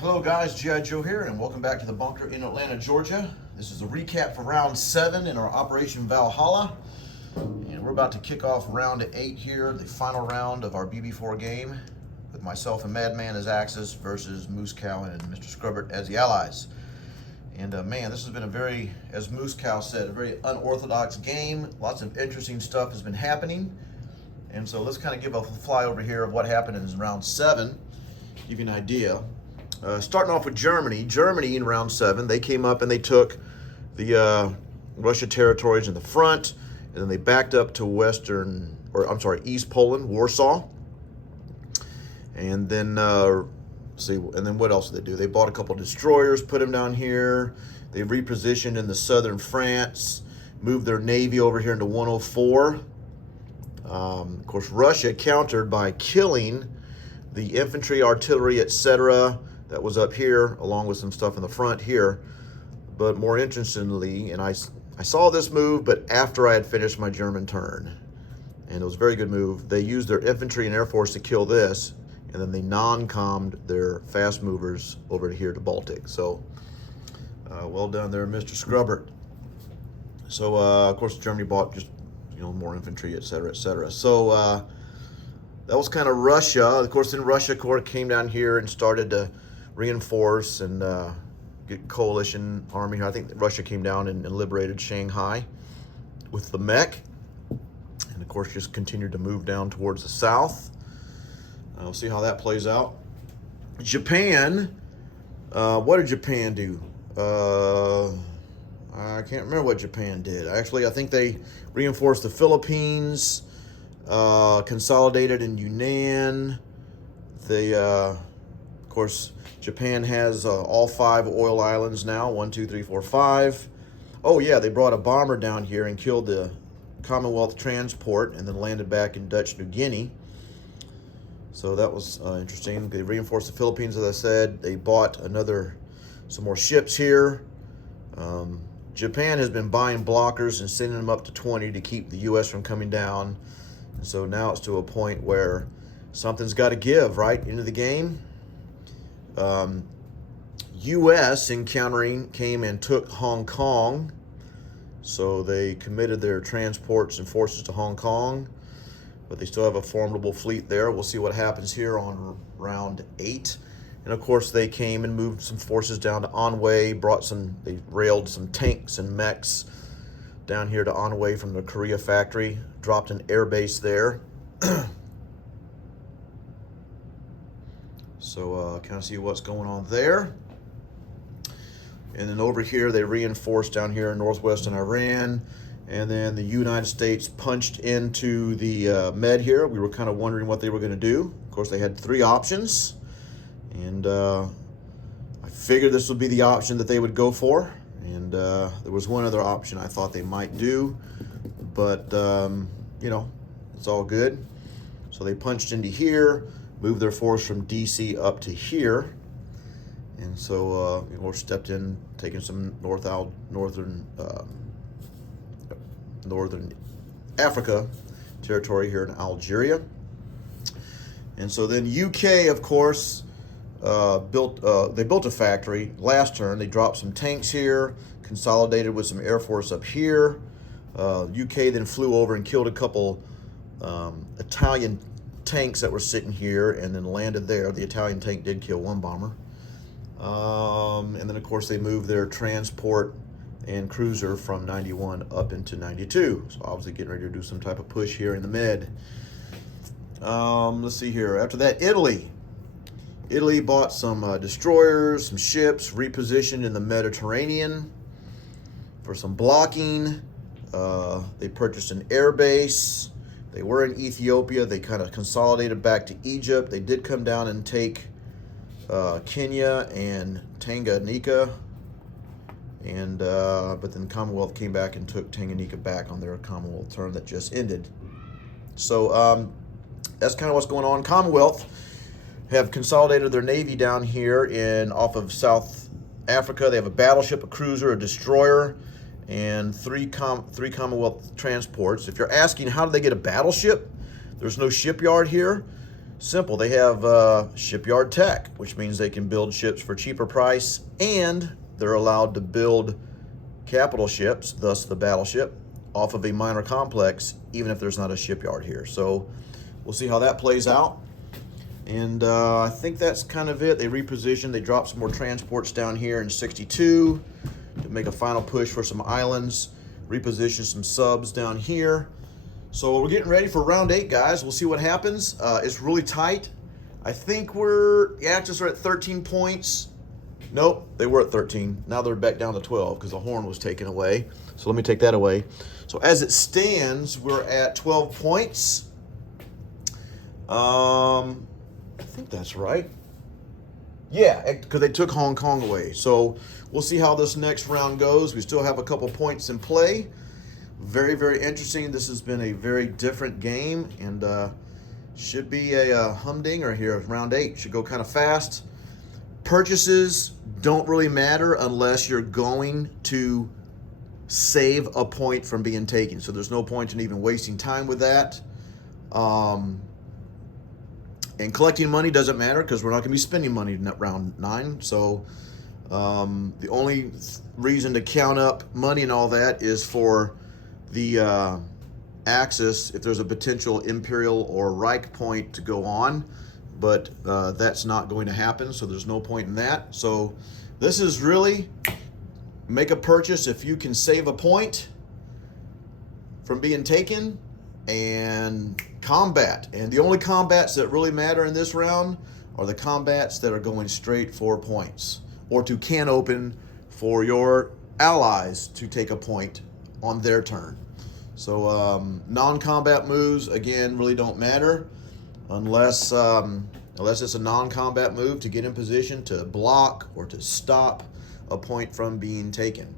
Hello guys, G.I. Joe here, and welcome back to the bunker in Atlanta, Georgia. This is a recap for round 7 in our Operation Valhalla. And we're about to kick off round 8 here, the final round of our BB4 game, with myself and Madman as Axis versus Moose Cow and Mr. Scrubbert as the allies. And man, this has been a very, as Moose Cow said, a very unorthodox game. Lots of interesting stuff has been happening. And so let's kind of give a flyover here of what happened in round 7, give you an idea. Starting off with Germany. Germany in round 7, they came up and they took the Russia territories in the front, and then they backed up to East Poland, Warsaw. And then, and then what else did they do? They bought a couple of destroyers, put them down here. They repositioned in the southern France, moved their navy over here into 104. Of course, Russia countered by killing the infantry, artillery, etc. that was up here, along with some stuff in the front here. But more interestingly, and I saw this move, but after I had finished my German turn. And it was a very good move. They used their infantry and air force to kill this, and then they non-commed their fast movers over here to Baltic. So, well done there, Mr. Scrubbert. So, of course, Germany bought just, more infantry, etc., etc. So, that was kind of Russia. Of course, then Russia came down here and started to reinforce and get coalition army. I think Russia came down and liberated Shanghai with the mech. And of course, just continued to move down towards the south. We'll see how that plays out. Japan, what did Japan do? I can't remember what Japan did. Actually, I think they reinforced the Philippines, consolidated in Yunnan. They, of course, Japan has all 5 oil islands now, 1, 2, 3, 4, 5. Oh yeah, they brought a bomber down here and killed the Commonwealth transport and then landed back in Dutch New Guinea. So that was interesting. They reinforced the Philippines, as I said. They bought some more ships here. Japan has been buying blockers and sending them up to 20 to keep the U.S. from coming down. And so now it's to a point where something's got to give, right, into the game. U.S. encountering came and took Hong Kong. So they committed their transports and forces to Hong Kong. But they still have a formidable fleet there. We'll see what happens here on round 8. And of course, they came and moved some forces down to Anhui, they railed some tanks and mechs down here to Anhui from the Korea factory, dropped an air base there. So kind of see what's going on there. And then over here, they reinforced down here in northwestern Iran. And then the United States punched into the Med here. We were kind of wondering what they were going to do. Of course, they had 3 options. And I figured this would be the option that they would go for. And there was one other option I thought they might do. But, it's all good. So they punched into here, moved their force from D.C. up to here. And so we stepped in, taking some northern Africa territory here in Algeria. And so then UK, of course, they built a factory last turn. They dropped some tanks here, consolidated with some air force up here. UK then flew over and killed a couple Italian tanks that were sitting here and then landed there. The Italian tank did kill 1 bomber. And then, of course, they moved their transport and cruiser from 91 up into 92. So obviously getting ready to do some type of push here in the Med. Let's see here. After that, Italy bought some destroyers, some ships, repositioned in the Mediterranean for some blocking. They purchased an air base. They were in Ethiopia. They kind of consolidated back to Egypt. They did come down and take Kenya and Tanganyika. And but then the Commonwealth came back and took Tanganyika back on their Commonwealth term that just ended. So that's kind of what's going on. Commonwealth have consolidated their navy down here off of South Africa. They have a battleship, a cruiser, a destroyer, and three Commonwealth transports. If you're asking how do they get a battleship, there's no shipyard here. Simple. They have shipyard tech, which means they can build ships for cheaper price, and they're allowed to build capital ships, thus the battleship, off of a minor complex, even if there's not a shipyard here. So we'll see how that plays out. And I think that's kind of it. They repositioned. They dropped some more transports down here in 62 to make a final push for some islands. Reposition some subs down here. So we're getting ready for round 8, guys. We'll see what happens. It's really tight. I think the Axis are at 13 points. Nope, they were at 13. Now they're back down to 12 because the horn was taken away. So let me take that away. So as it stands, we're at 12 points. I think that's right. Yeah, because they took Hong Kong away. So we'll see how this next round goes. We still have a couple points in play. Very, very interesting. This has been a very different game, and should be a humdinger here. Round 8 should go kind of fast. Purchases don't really matter unless you're going to save a point from being taken. So there's no point in even wasting time with that. And collecting money doesn't matter because we're not going to be spending money in round 9. So the only reason to count up money and all that is for the Axis if there's a potential Imperial or Reich point to go on, but that's not going to happen, so there's no point in that. So this is really make a purchase if you can save a point from being taken, and combat. And the only combats that really matter in this round are the combats that are going straight for points or to can open for your allies to take a point on their turn. So non-combat moves, again, really don't matter unless it's a non-combat move to get in position to block or to stop a point from being taken.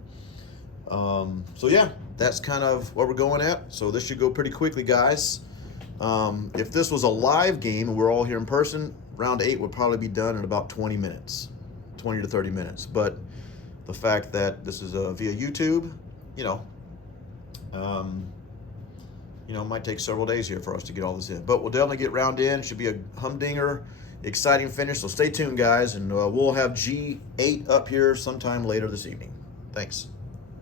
So yeah, that's kind of what we're going at. So this should go pretty quickly, guys. If this was a live game and we're all here in person, round 8 would probably be done in about 20 minutes, 20 to 30 minutes. But the fact that this is via YouTube, it might take several days here for us to get all this in. But we'll definitely get round in. It should be a humdinger, exciting finish. So stay tuned, guys, and we'll have G8 up here sometime later this evening. Thanks.